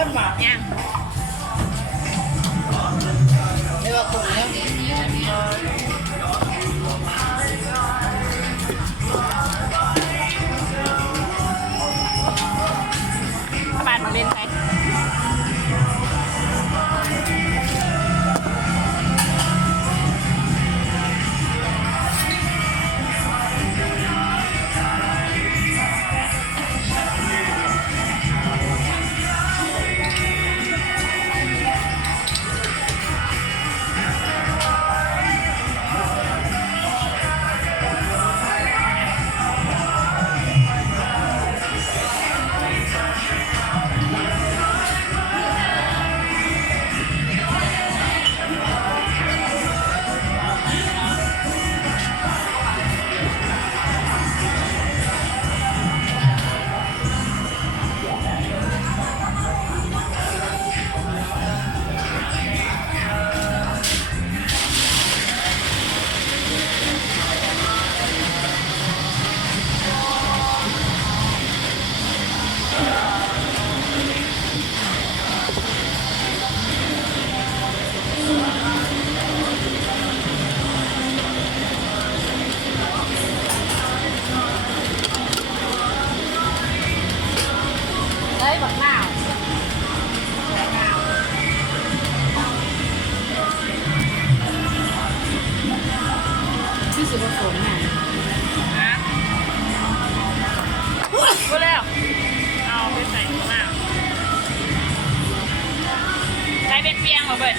บิดหมายังเดี๋ยวคนแล้วบาทมาเล่นไปđấy bật nào chứ sự bật phổi này พูดแล้วเอาไปใส่ถุงมาใช้เป็นเปียงเหรอเบิร์ด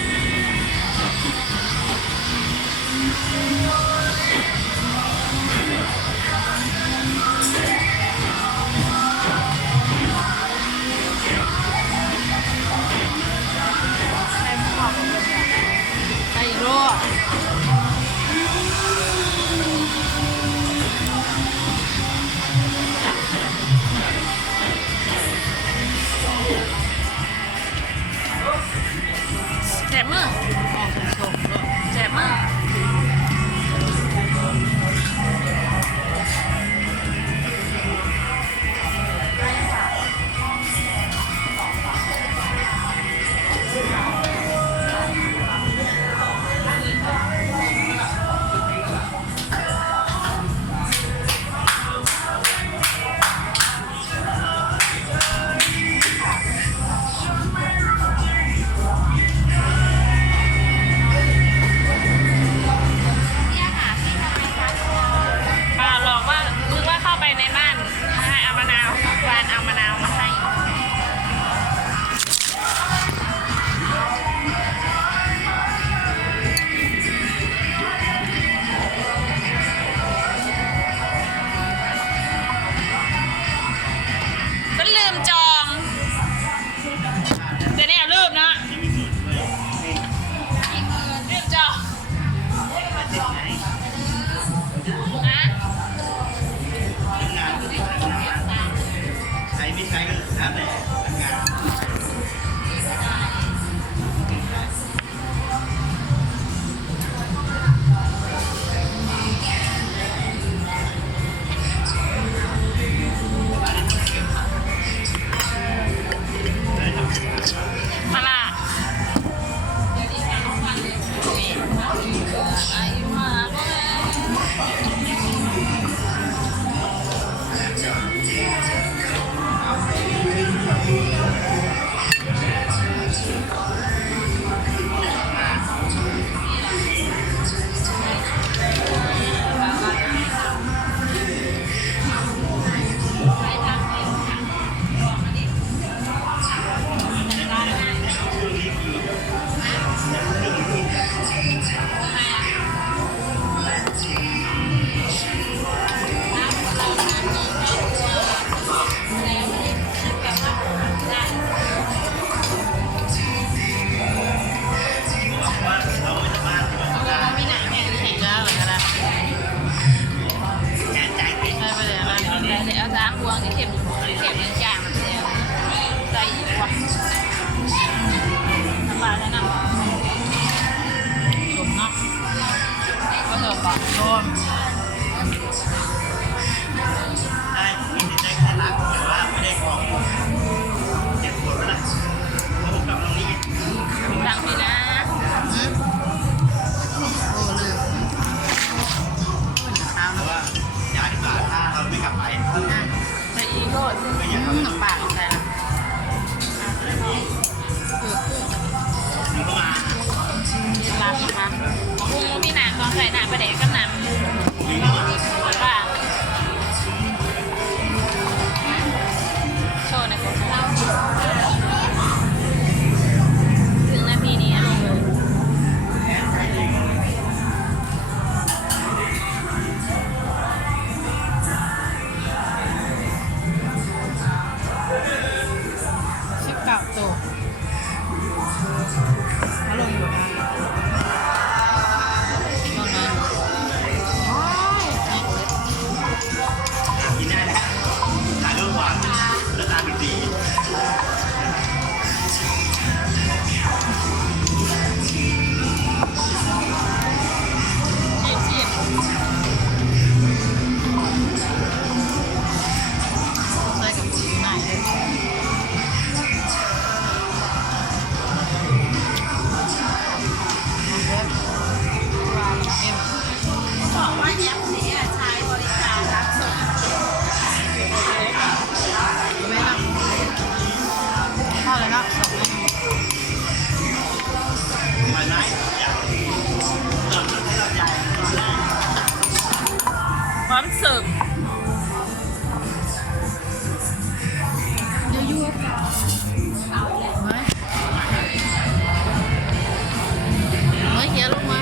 ไอ้รอดแสบมือ ออกส่งๆด้วย แสบมือหลอกว่านึกว่าเข้าไปในบ้านให้เอามะนาววานเอามะนาวมาให้ก็ลืมจองจะเนี่ยลืมเนาะลืมจองนะ ใช้ไม่ใช้ก็แล้วแต่งานมาล่ะเอาสามพวงที่เข็มยังจางมันเลยใส่อีกว่ะน้ำปลาแล้วน้ำจุ่มเนาะก็เถอะปะโดน ได้กินได้แค่รักแต่ว่าไม่ได้ของเจ็บปวดแล้วนะ ก็อยาก ห ทำให้ นั ดู งปากใช่ละเออ มันก็มา ร้านนะคะ ปรุงพี่หนาก่อนใส่หนาประเดี๋ยวก็หนำ ลิงก็มา ว่าโชว์ในโฆษณาถึงนาทีนี้ลงเลย 19 ตัวอารมณ์อยู่นะตอนนั้นว้าวแข็งเลย กินได้แล้วถ่ายรูปก่อนแล้วตาเป็นสี ชีพ ใส่กับปูไหนเลยบอกว่าแอปนี้ใช้บริการรับส่งไม่นะพอเลยนะส่งเลย มาไหนอยากเติมรถให้เราใหญ่ พร้อมเสิร์ฟ เดี๋ยวยั่วไหมเฮียลงมา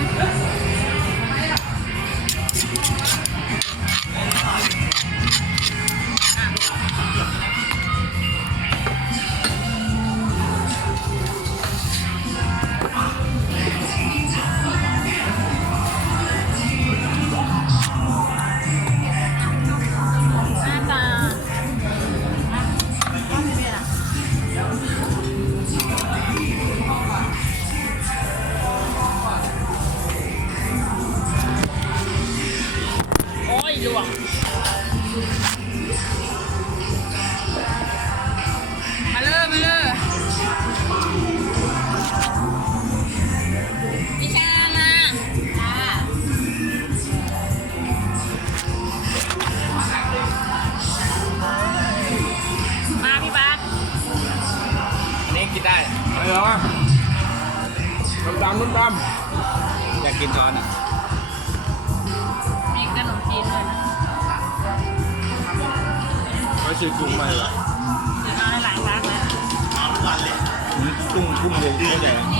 หน้าตาโอ้ยหลวงมาเลยมาเลยพี่ชามามาพี่บัส อันนี้กินได้ อะไรเหรอดำๆดำ อยากกินช้อนอ่ะ มีขนมจีนด้วยนะ ๆไม่ใช่กุ้งใหม่เหรอ เดี๋ยวเอาให้หลายร้านนะ เอาทุกวันเลย กุ้งเลยตัวใหญ่ นี่